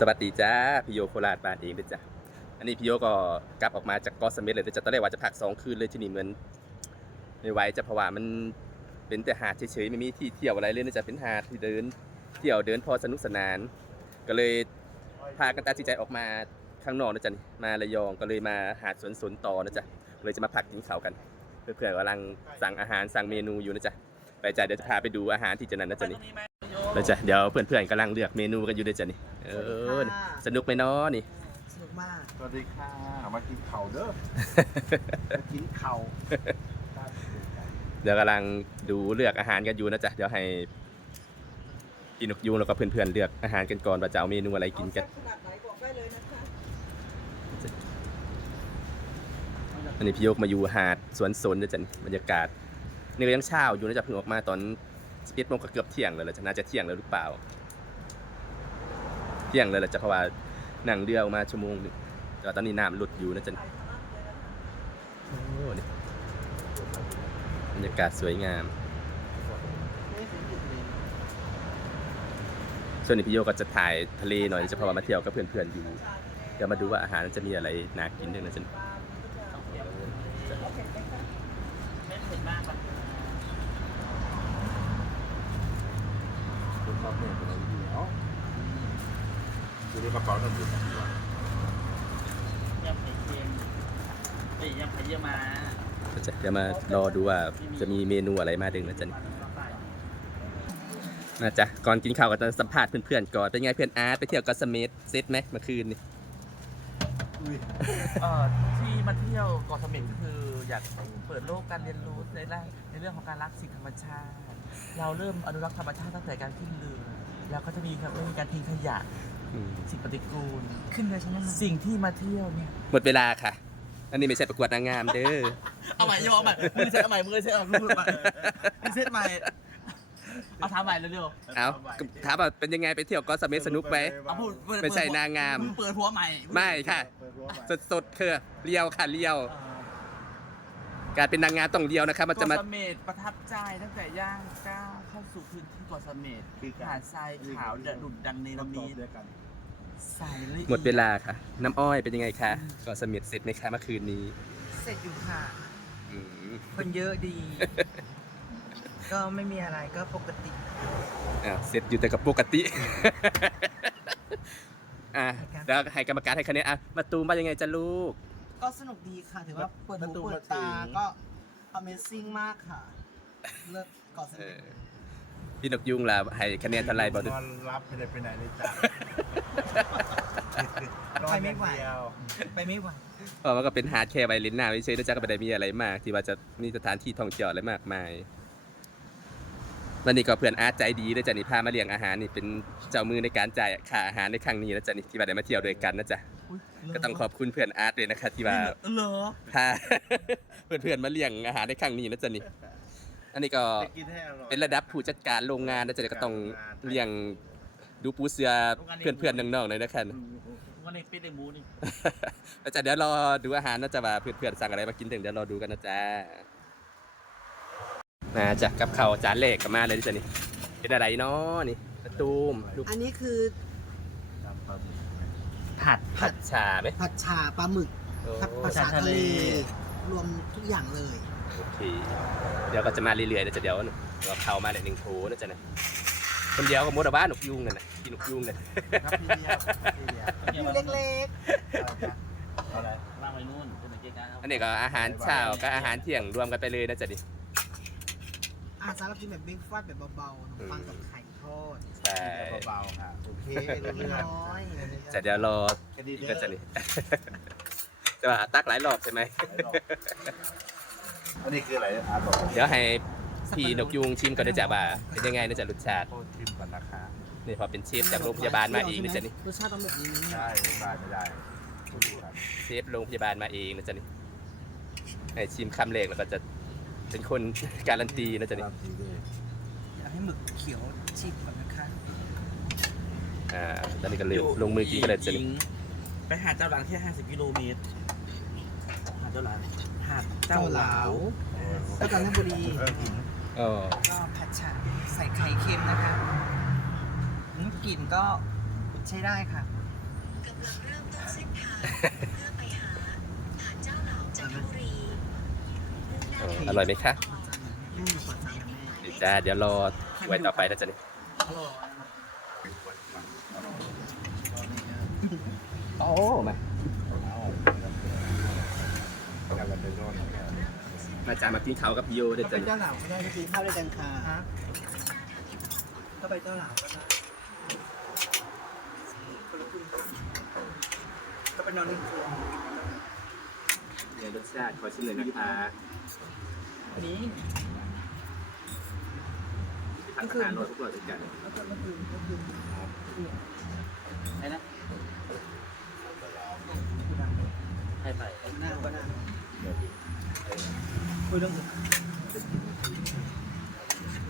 สวัสดีจ้าพี่โยโคราชบ้านเองด้อจ้ะอันนี้พี่โยก็กลับออกมาจากกาะเสม็ดเลยเด้อจ้ะตอนแรกว่าจะพักสองคืนเลยที่นี่เหมือนไม่ไหวจะเพราะว่ามันเป็นแต่หาดเฉยๆไม่มีที่เที่ยวอะไรเลยนะจ๊ะเป็นหาดที่เดิน เที่ยวเดินพอสนุกสนาน ก็เลยพากันตัดสินใจออกมาข้างนอกนะจ๊ะนี่มาระยองก็เลยมาหาดสวนสนต่อนะจ๊ะเลยจะมาพักกินข้าวกันเพื่อๆกำลังสั่งอาหารสั่งเมนูอยู่นะจ๊ะไปจ้ะเดี๋ยวจะพาไปดูอาหารที่จะนั้นนะจ๊ะนี่ แล้วจ้ะเดี๋ยวเพื่อนๆกำลังเลือกเมนูกันอยู่เด้วยจ้ะนี่เออนี่สนุกไหมเนาะนี่ สนุกมากสวัสดีค่ะ มากินเข่าเด้อ มากินเข่าเดี๋ยวกำลังดูเลือกอาหารกันอยู่นะจ๊ะเดี๋ยวให้พี่นกยูงแล้วก็เพื่อนๆเลือกอาหารกันก่อนว่าจะเอาเมนูอะไรกินกันขนาดไหนบอกได้เลยนะคะอันนี้พี่โยกมาอยู่หาดสวนสนนะจ๊ะนี่บรรยากาศ นี่ก็ยังเช้าอยู่นะจ๊ะเพิ่งออกมาตอน สิบเอ็ดโมงก็เกือบเที่ยงเลยแหละจะน่าจะเที่ยงแล้วหรือเปล่า เที่ยงเลยแหละจะเพราะว่านั่งเรือออกมาชั่วโมงหนึงแต่ว่าตอนนี้น้ำหลุดอยู่นะจ๊ะโอ้นี่บรรยากาศสวยงาม ส่วนนี้พี่โยก็จะถ่ายทะเลหน่อยจะเพราะว่ามาเที่ยวกับเพื่อนๆอยู่ เดี๋ยวมาดูว่าอาหารจะมีอะไรน่ากินด้วยนะจ๊ะ อบเนี่ยเป็นอะไรดีเนาะดูในกระเป๋าท่านอยู่ครับยำไข่เค็มเอ้ยยำไข่เยี่ยวม้าก็จะเดี๋ยวมารอดูว่าจะมีเมนูอะไรมาดึงนะจ๊ะนี่นะจ๊ะก่อนกินข้าวก็จะสัมภาษณ์เพื่อนๆก่อนเป็นไงเพื่อนอาร์ตไปเที่ยวกาะเม็ดเซตไหมเมื่อคืนนี่เอ่อที่มาเที่ยวเกาะเสม็ดคืออยากเปิดโลกการเรียนรู้ในเรื่องในเรื่องของการรักสิ่งธรรมชาติ เราเริ่มอนุรักษ์ธรรมชาติตั้งแต่การขึ้นเรือ แล้วก็จะมีครับไม่มีการทิ้งขยะอืมสิ่งปฏิกูล ขึ้นเลยใช่ไหมสิ่งที่มาเที่ยวเนี่ย หมดเวลาค่ะ อันนี้ไม่ใช่ประกวดนางงามเด้อ เอาใหม่ยอมใหม่มือเซ็ตเอาใหม่มือเซ็ตเอามือใหม่มือเซ็ตใหม่เอาทำใหม่เร็วเอาถามว่าเป็นยังไงไปเที่ยวเกาะเสม็ดสนุกไหมๆเอาพูดเปิดไม่ใช่นางงามมึเปิดหัวใหม่ไม่ค่ะเปิดรั้วมาสดๆคือเลียวค่ะเลียว เอ่อ การเป็นนางงามต้องเลียวนะครับ มันจะเกาะมาเสม็ดประทับใจตั้งแต่ย่างก้าวเข้าสู่พื้นที่เกาะเสม็ดคือหาดทรายขาวเดะดุดดังเนรตอบมิตเดียวกันใสละเอียหมดเวลาค่ะ น้ำอ้อยเป็นยังไงคะเกาะเสม็ดเสร็จไหมคะเมื่อคืนนี้เสร็จอยู่ค่ะ อืมคนเยอะดี ก็ไม่มีอะไรก็ปกติอ่าเสร็จอยู่แต่กับปกติอะเดี๋ยวให้กรรมการให้คะแนนอะมาตูมว่ายังไงจะลูก ก็สนุกดีค่ะ ถือว่าเปิดหูเปิดตาก็ Amazing มากค่ะ เลิกก่อนสเอนุกอพี่นกยุงล่ะให้คะแนนเท่าไหรบอกดูนอนรับไม่ได้ไปไหนเลยจ้ะนอนไปอไม่ย่างไหวเดียวไปไม่ไหวเพราะว่าก็เป็นฮาร์ดแคร์ไวลินหน้าไม่ใช่นะจ๊ะก็ไม่ได้มีอะไรมาก ที่ว่าจะมีสถานที่ท่องเที่ยวอะไรมากมายวันนี้ก็เพื่อนอาร์ตใจดีนะจ๊ะนี่พามาเลี้ยงอาหารนี่เป็นเจ้ามือในการจ่ายค่าอาหารในครั้งนี้นะจ๊ะนี่ที่ว่าได้มาเที่ยวด้วยกันนะจ๊ะอุ๊ย ก็ต้องขอบคุณเพื่อนอาร์ตเลยนะคะที่ว่าเหรอพาเพื่อนๆมาเลี้ยงอาหารในครั้งนี้นะจ๊ะนี่ อันนี้ก็จะกินให้อร่อยเป็นระดับผู้จัดการโรงงานนะจ๊ะก็ต้องเลี้ยงดูปูเสือเพื่อนๆน้องๆเลยนะครับวันนี้เป็นไอ้หมูนี่แล้วจะเดี๋ยวรอดูอาหารนะจ๊ะว่าเพื่อนๆสั่งอะไรมากินถึงเดี๋ยวรอดูกันนะจ๊ะมาจากกับข้าวจานเล็กกับมาเลยนะจ๊ะนี่เป็นอะไรเนาะนี่มะตูมลูกอันนี้คือตามความ ผัดผัดชาไหมผัดชาปลาหมึกโอ้ผัดชาทะเลทะเล รวมทุกอย่างเลย โอเคเดี๋ยวก็จะมาเรื่อยๆนะจ๊ะเดี๋ยวเราเข้ามาเลยหนึ่งโถนะจ๊ะนะคนเดียวก็มดเอาบ้านนกยุงนั่นนะกินนกยุงนั่นครับพี่เดียวพี่เดียวอยู่เล็กเอาอะไรล่างไว้นู่นเป็นเกการอันนี้ก็อาหารเช้ากับอาหารเที่ยงรวมกันไปเลยนะจ๊ะดิๆ อาสำหรับกินแบบเบรกฟาสต์แบบเบาๆขนมปังกับไข่ทอดใช่เบาๆค่ะโอเครู้เรื่องน้อยจะเดี๋ยวรอแค่นี้เด้ก็อจะนี่จะว่าตักหลายรอบใช่ไหมอันนี้คืออะไรอะบอกเดี๋ยวให้พี่นกยุงชิมก่อนนะจ๊ะว่าเป็นยังไงนะจ๊ะรสชาติโทษทิมก่อนนะคะนี่พอเป็นเชฟจากโรงพยาบาลมาเองนะจ๊ะนี่รสชาติต้องแบบนี้นะได้ได้ไม่ได้ไม่รู้ครับเชฟโรงพยาบาลมาเองนะจ๊ะนี่ให้ชิมคำแรกแล้วก็จะ เป็นคนการันตีนะจ๊ะนี่ตามทีด้วยอยากให้หมึกเขียวชิมก่อนนะคะอ่าตอนนี้ก็เลยลงมือกินกันเลยจ๊ะนี่ไปหาดเจ้าหลังแค่50กิโลเมตรหาดเจ้าหลังหาดเจ้าเจ้าหเหลาลาวแล้วกันทบุรีเออกินอ๋อก็ผัดฉาใส่ไข่เค็มนะคะอืมกลิ่นก็ใช้ได้ค่ะกำลังเริ่มต้นเส้นทางเพื่อไปหาหาดเจ้าเหล่าจันทบุรีมุ่งหน้า เออไปอร่อยไหมคะอืมขอจานนะแม่เดี๋ยวจ้าเดี๋ยวรอไว้ต่อไปนะจ๊ะเนี่ยอร่อยโอ้มางานกันเป็นนอนมาจ้ามากินข้าวกับพี่โยเดี๋ยวก็จ้ะไปเจ้าเหล่าก็ได้ไปกินข้าวด้วยกันค่ะก็ไปเจ้าเหล่าก็ได้คนละครึ่งก็ไปนอนในครัวเดี๋ยวรสชาติขอชิมเลยนะคะอั นนี้ทานอาหารรสทุกรสด้วยกันก็คือก็คือก็คือไหนนะใครไปหน้าก็หน้าคุยเรื่องอื่น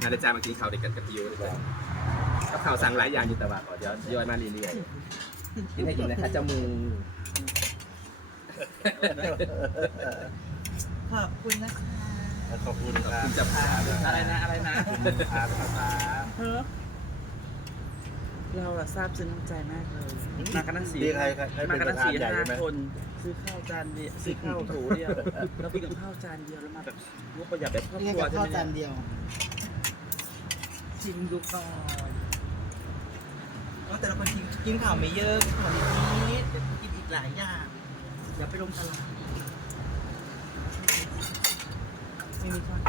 มาเดี๋ยวจ้ามากินข้าวเด็กกันกับพี่ยเดี๋ยวจ้ะกับข้าวสั่งหลายอย่างอยู่แต่ว่าขอเดี๋ยวย่อยมาเรื่อยๆกินให้กินนะคะจมือขอบคุณนะคะ ขอบคุณขอบครับคุณเจ้าภาพอะไรนะอะไรนะอาภาษาเฮ้อเราอะซาบซึ้งน้ำใจมากเลย มากันทั้งสี่ดีใครใครมาเป็นกันปทั้ระงธานสี่ใหญ่ห้าใช่ไหม คน ซื้อข้าวจานเดียวซื้อข้าวโถเดียวแล้วกินกับข้าวจานเดียวแล้วมาแบบงบประหยัดแบบครอบนี่ครัวกับใช่ข้าวไหมจานเนี่ยเดียวชิมดูก่อนแล้วแต่ละคนกินกินข่าวไม่เยอะกินข่าวไม่นิดเดี๋ยวกินอีกหลายอย่าง อย่าไปลงตลาด ไม่มีช้อน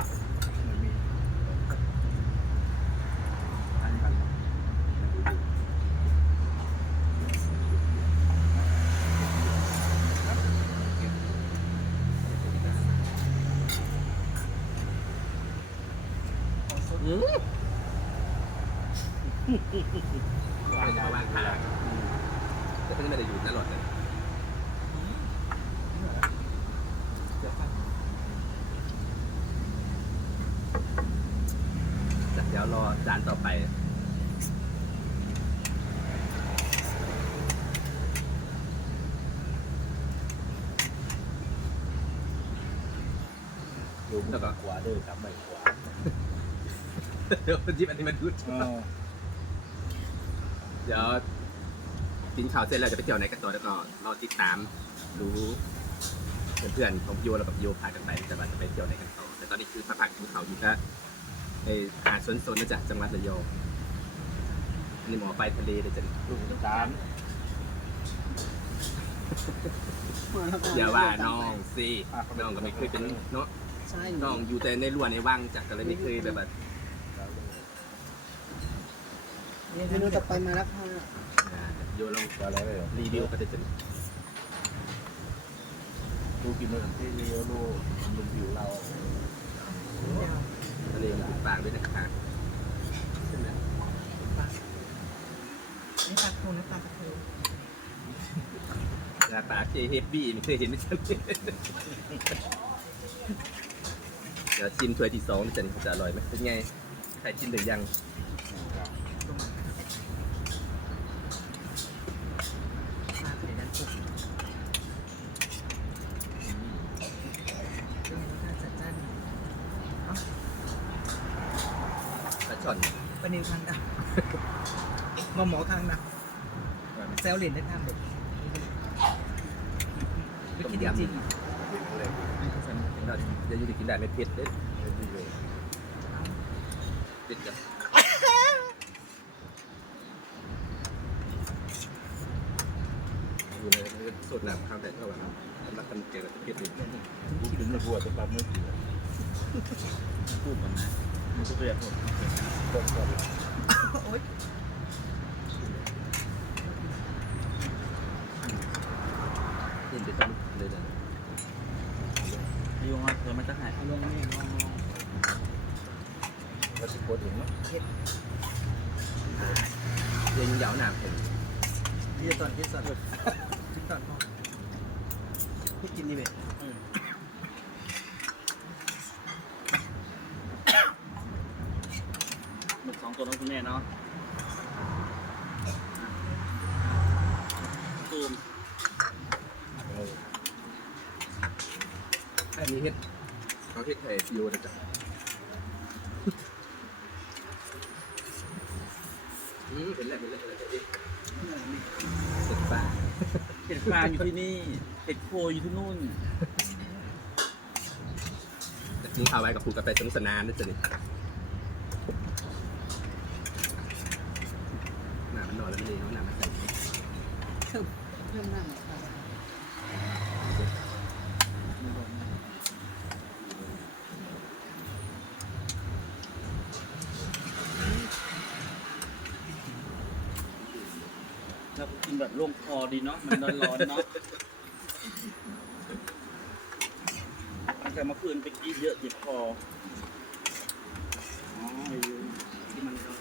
อืมเป็นชาวบ้านค่ะแต่เพิ่งไม่ได้อยู่ตลอดเลย เดี๋ยวรอจานต่อไป ดูแล้วก็ขวาเด้อครับไม่ขวาเดี๋ยวจิบอันนี้มันดูดอ๋อเดี๋ยวกินข้าวเสร็จแล้วจะไปเที่ยวไหนกันต่อแล้วก็รอติดตามดูเพื่อนๆของโยแล้วกับโยพากันไปจะว่าจะไปเที่ยวไหนกันต่อแต่ตอนนี้คือพักผ่อนกินข้าวอยู่ก็ ไอหาดสวนสนนะจ๊ะจังหวัดระยองอันนี้หมอไปทะเลเลยจ้ะลูกตาลอย่าว่าน้องสิน้องก็ไม่เคยเป็นเนาะใช่น้องอยู่แต่ในรั้วในวังจ้ะก็เลยไม่เคยแบบว่าเมนูต่อไปมาแล้วค่ะอ่าโยลองอะไรเลยรีวิวก็จะจะดูกินมันที่เลี้ยวดูมันผิวเรา ทะเลมันติดปากด้วยนะคะนี่ปลาทูนะปลาทูหน้าตาเจเฮฟบี้ไม่เคยเห็นไม่ใช่เดี๋ยวชิมถ้วยที่สองจะจะอร่อยไหมเป็นไงใครชิมหรือยัง ปลาไข่ด้านปุ๊บเรื่องรสชาติจัดจ้าน ปลาช่อน ปลานิลทางดำมาหมอทางดำแซวเหรียญได้ทำเด็กไม่คิดจริง กินอะไร เราจะอยู่ดีกินได้ไม่ เผ็ดเด้ไม่ดีเลยเผ็ดจ้ะอยู่ในสดน้ำข้าวแต่เท่าไหร่แล้วมันเจอกับเผ็ดเลยพูดถึงมันบัวจะปลาเมื่อกี้พูดมันนะมันก็เรียกหมดต้นก่อนๆโอ๊ย เห็นไปต้นเลยนะ ยุงอะเดี๋ยวมันจะหาย เอาลงนี่ลองลอง แล้วที่ปว ดถึงเนาะเย็นยาวหนาผมที่จะตอนที่สอนที่ตอนพ่อพี่กินนี่เว้ยหมึกสองตัวน้องคุณแม่เนาะตูม เออ อันนี้เฮ็ดเขาเฮ็ดไข่ฟิวนะจ๊ะอืมเป็นแล้วเป็นแล้วเป็นแล้วเฮ็ดเสร็จปลา เห็ดฟานอยู่ที่นี่เห็ดโคอยู่ที่นู่นจะกินข้าไว้กับครูกาแฟสนุกสนานนะจ๊ะนี่หนามันนอนแล้วไมันเองเอาหนามันใส่เพิ่มหน้าหนากินแบบโล่งค อดีเนาะ มันร้อนๆเนาะตั้งแต่เมื่อคืนไปกินเยอะเจ็บคออ๋อที่มันร้อน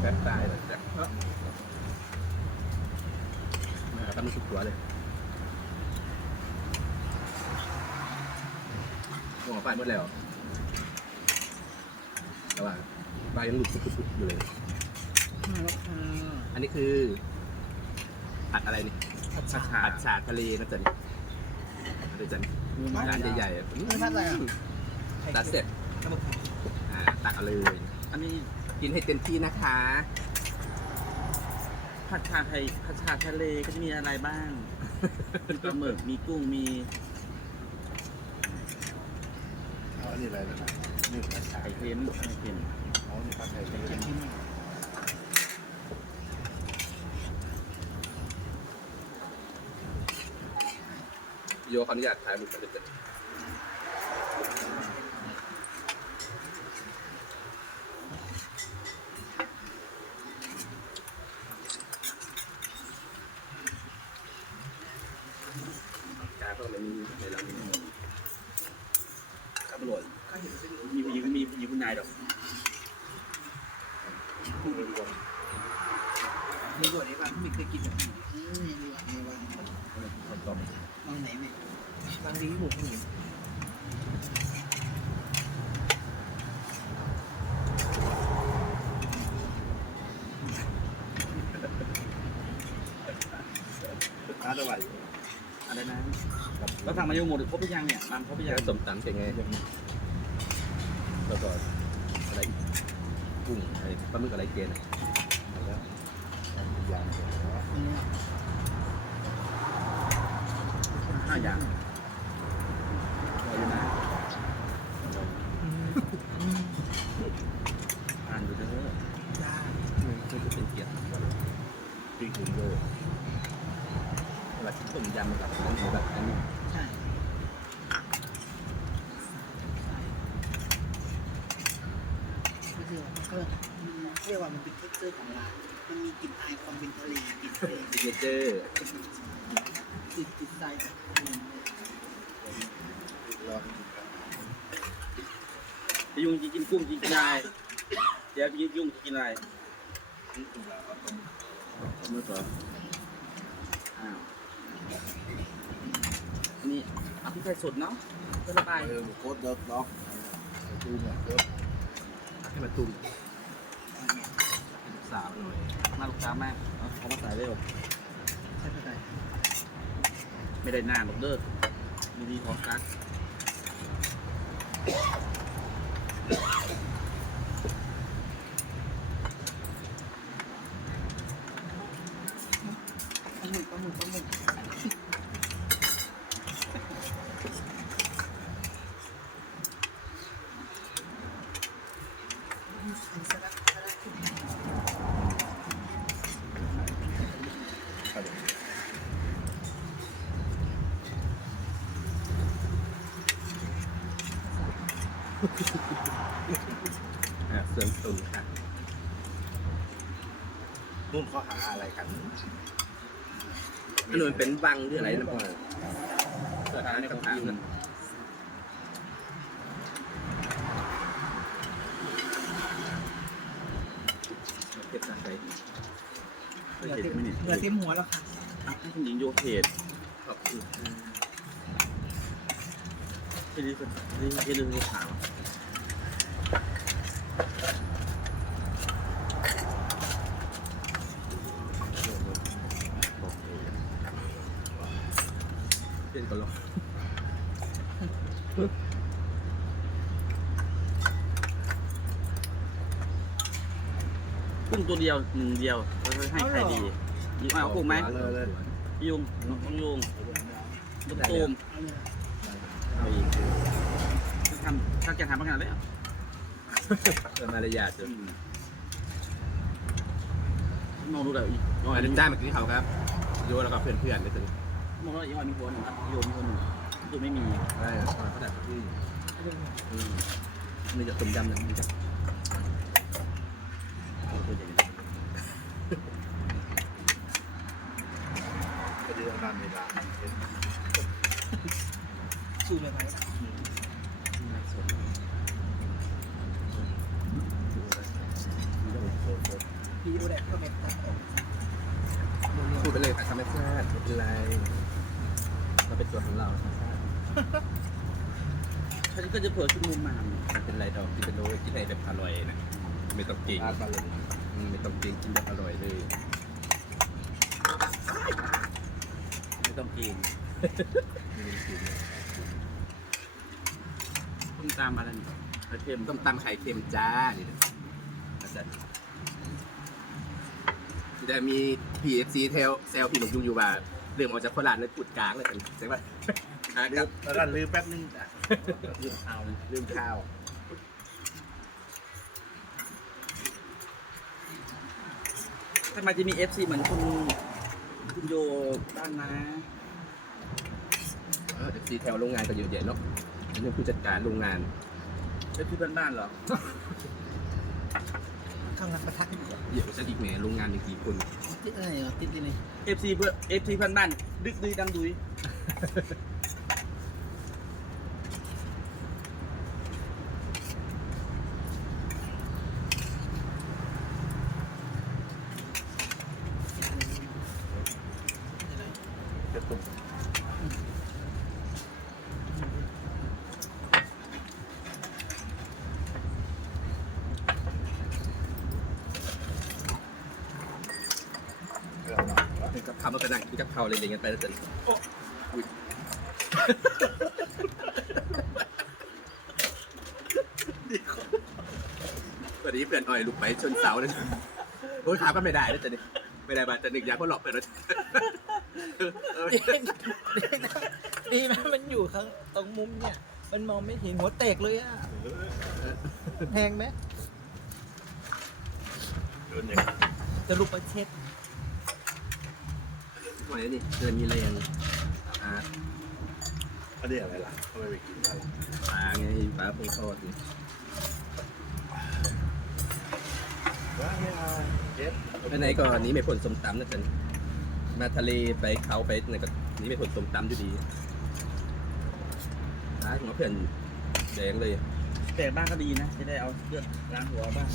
แบบตายแบบจากมาทำมันสุดตัวเลยหัวปลาหมดแล้วแต่ว่าปลายังหลุดสุดๆอยู่เลย อันนี้คือผัดอะไรนี่ผัดผัฉาดฉาทะเลนะจ๊ะนี่เดี๋ยวจะๆจานใหญ่ๆอะไม่ผัดอะไรอะตัดเสร็จน้ำมันอ่าตักเอาเลย อันนี้กินให้เต็มที่นะคะ ผัดชาไทยผัดชาทะเลก็จะมีอะไรบ้าง มีปลาหมึก มีกุ้ง มีอ๋อนี่อะไรนะนี่ผัดไทไข่ยเค็มไข่เค็มอ๋อนี่ผัดไทยเป็นเค็ม โยขออนุญาตถ่ายมุกกันเลยจ้ะกาก็ไม่มีในร้านนี้ข้าวบรวยมีผู้หญิงมีผู้หญิงผู้นายดอกมีบวชได้ป่ะไม่เคยกินแบบนี้ บางไหนไหมบางดีหมูหมูร้านอะไรอะไรนะเราสั่งมายูหมดครบหรือยังเนี่ยตามครบหรือยังสมตำเป็นไงแล้วก็อะไรกุ้งอะไรปลาหมึกอะไรเกณฑ์อะไรแล้วอย่างเดียวนะอันเนี้ย ห้าอย่างอะไรนะอืมอืมอ่านดูเด้อได้มันจะเป็นเกียรติปีกหนึ่งเลยเวลาที่ต้มยำกับอันนี้แบบอันนี้ใช่ก็คือว่าก็เรียกว่ามันเป็นเท็กเจอร์ของร้านมันมีกลิ่นอายความเป็นทะเลกลิ่นทะเลซิกเนเจอร์ ติดติดใจแบบอืมร้อนจะยุ่งจะกินกุ้งจะกินอะไรเดี๋ยวจะยุ่งจะกินอะไรเมื่อต่ออ้าวนนี้เอาพริกไทยสดเนาะก็ระบายเออโคตรเลิศเนาะดูมเนี่ยเลิศให้มันตุ้มสาวหน่อยมาลูกค้าแม่เอาเขามาใส่เร็วใช่ไหม ไม่ได้นานหรอกเด้อมีดีของกัก ปลาหมึกปลาหมึกปลาหมึกอันสลัดสลัด อะเสริมตุนค่ะ นุ่นเขาหาอะไร กันอันนู้นเป็นบังหรืออะไรนะพ่อเกิดอะไรคำถามนั้นเก็บตัดไปเหลือเต็มเหลือเต็มหัวแล้วค่ะอะให้คุณหญิงโยเทสขอบคุณค่ะที่นี่ที่นี่ที่นี่ขาวเป็นก็ลอง กุ้งตัวเดียวหนึ่งเดียวแล้วให้ใครดียูเอากุ้งไหมเลยเลยยุงน้องยุงลูกตูมเอาอีกทำถ้าแกทำมานานแล้วเออมารยาทจ้ะมองดูแล้วอีกมองอัอันนนี้นี้จ้าเมื่อกี้เขาครับโยแล้วก็เพื่อนๆเลยจ้ะ มองแล้วอีกวันมีคนหนึ่งครับโยมมีคนหนึ่งตัวไม่มี ได้เขาได้ที่อืมนี่จะต้มยำนะนี่จะตัวใหญ่ ก็ดีตามเวลา สูตรเลยไหมพี่ดูแลก็เป็นตัดออก พูดไปเลยค่ะธรรมชาติไม่เป็นไรเราเป็นตัวของเราธรรมชาติ ฉันก็ จะเปิดชุดมุมมาไม่เป็นไรดอกกินเป็นโลกินให้แบบอร่อยนะไม่ต้องเก่งอาตาลงอืมไม่ต้องเก่งกินแบบอร่อยเลย ไม่ต้องกินต้มตามอะไรนี่กระเทียมต้มตำไข่เค็มจ้านี่นะอาจารย์จะมี PFC เทลเซลพี่หนุ่มยุงอยู่ว่าเรื่องออกจากโคราชเลยพูดกลางเลยกันใช่ไหม หาลืกับมแล้วก็ลืมแป๊บนึงจ้ะลืมข้าวลืมข้าวทำไมจะมีเอฟซีเหมือนคุณคุณโยบ้างนะเออซีเทลโรงงานก็เยอะแยะเนาะเรื่องผู้จัดการโรงงานเอฟซีบ้านๆเหรอข้างหลังประทักอยู่อะเยอะกว่าฉันอีกแหมโรงงานมีกี่คนติดอะไรเหรอติดที่นี่เอฟซีเพื่อเอฟซีบ้านๆดึกดุยดังดุย กับข้ามาไปนั่งกินกับข้าเลยเรียนกันไปแล้วจ้ะอุ๊ยวันนี้เพื่อนอ่อยลุกไปชนเสาเลยโอ้ยขาก็ไม่ได้แล้วจ้ะนี่ไม่ได้บาดแต่หนึ่งอยางเพราหลอกไปแล้วเออดีนะมันอยู่ข้างตรงมุมเนี่ย มันมองไม่เห็นหัวแตกเลยอะแพงไหมโดนอย่างจะลุกประเช็ด วันนี้นี่จะมีแรงอ่าอันนี้อะไรล่ะทำไมไปกินอะไรปลาไงปลาพงทอดนี่ว้าไม่เอาเจ็บไปไหนก็หนี้ไม่พ้นสมตำนะจ๊ะมาทะเลไปเขาไปไหนก็หนี้ไม่พ้นสมตำอยู่ดีร้านของเพื่อนแดงเลย แต่บ้านก็ดีนะ จะได้เอาเลือดล้างหัวบ้าง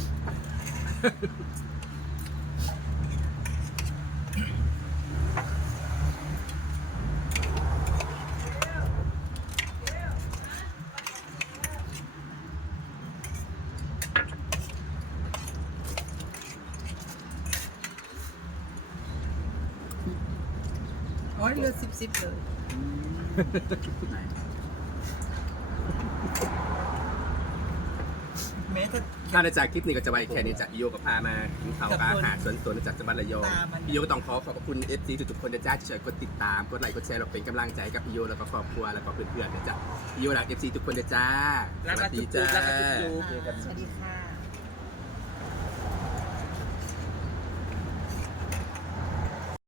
อ๋อเลือดซิบซิบเลยไหนแม้ถ้า ถ้าในจากคลิปนี้ก็จะไปแค่นี้จากพี่โยกับพามากินข้าวกับอาหารสวนสวนจากจังหวัดระยองตามัน พี่โยก็ต้องขอขอบคุณเอฟซีทุกๆคนนะจ๊ะที่ช่วยกดติดตามกดไลค์กดแชร์เราเป็นกำลังใจกับพี่โยแล้วก็ครอบครัวแล้วก็เพื่อนๆนะจ๊ะพี่โยรักเอฟซีทุกคนนะจ๊ะรักสกัวับสดีจุ๊บจ้ารักกับจุ๊บสวัสดีค่ะ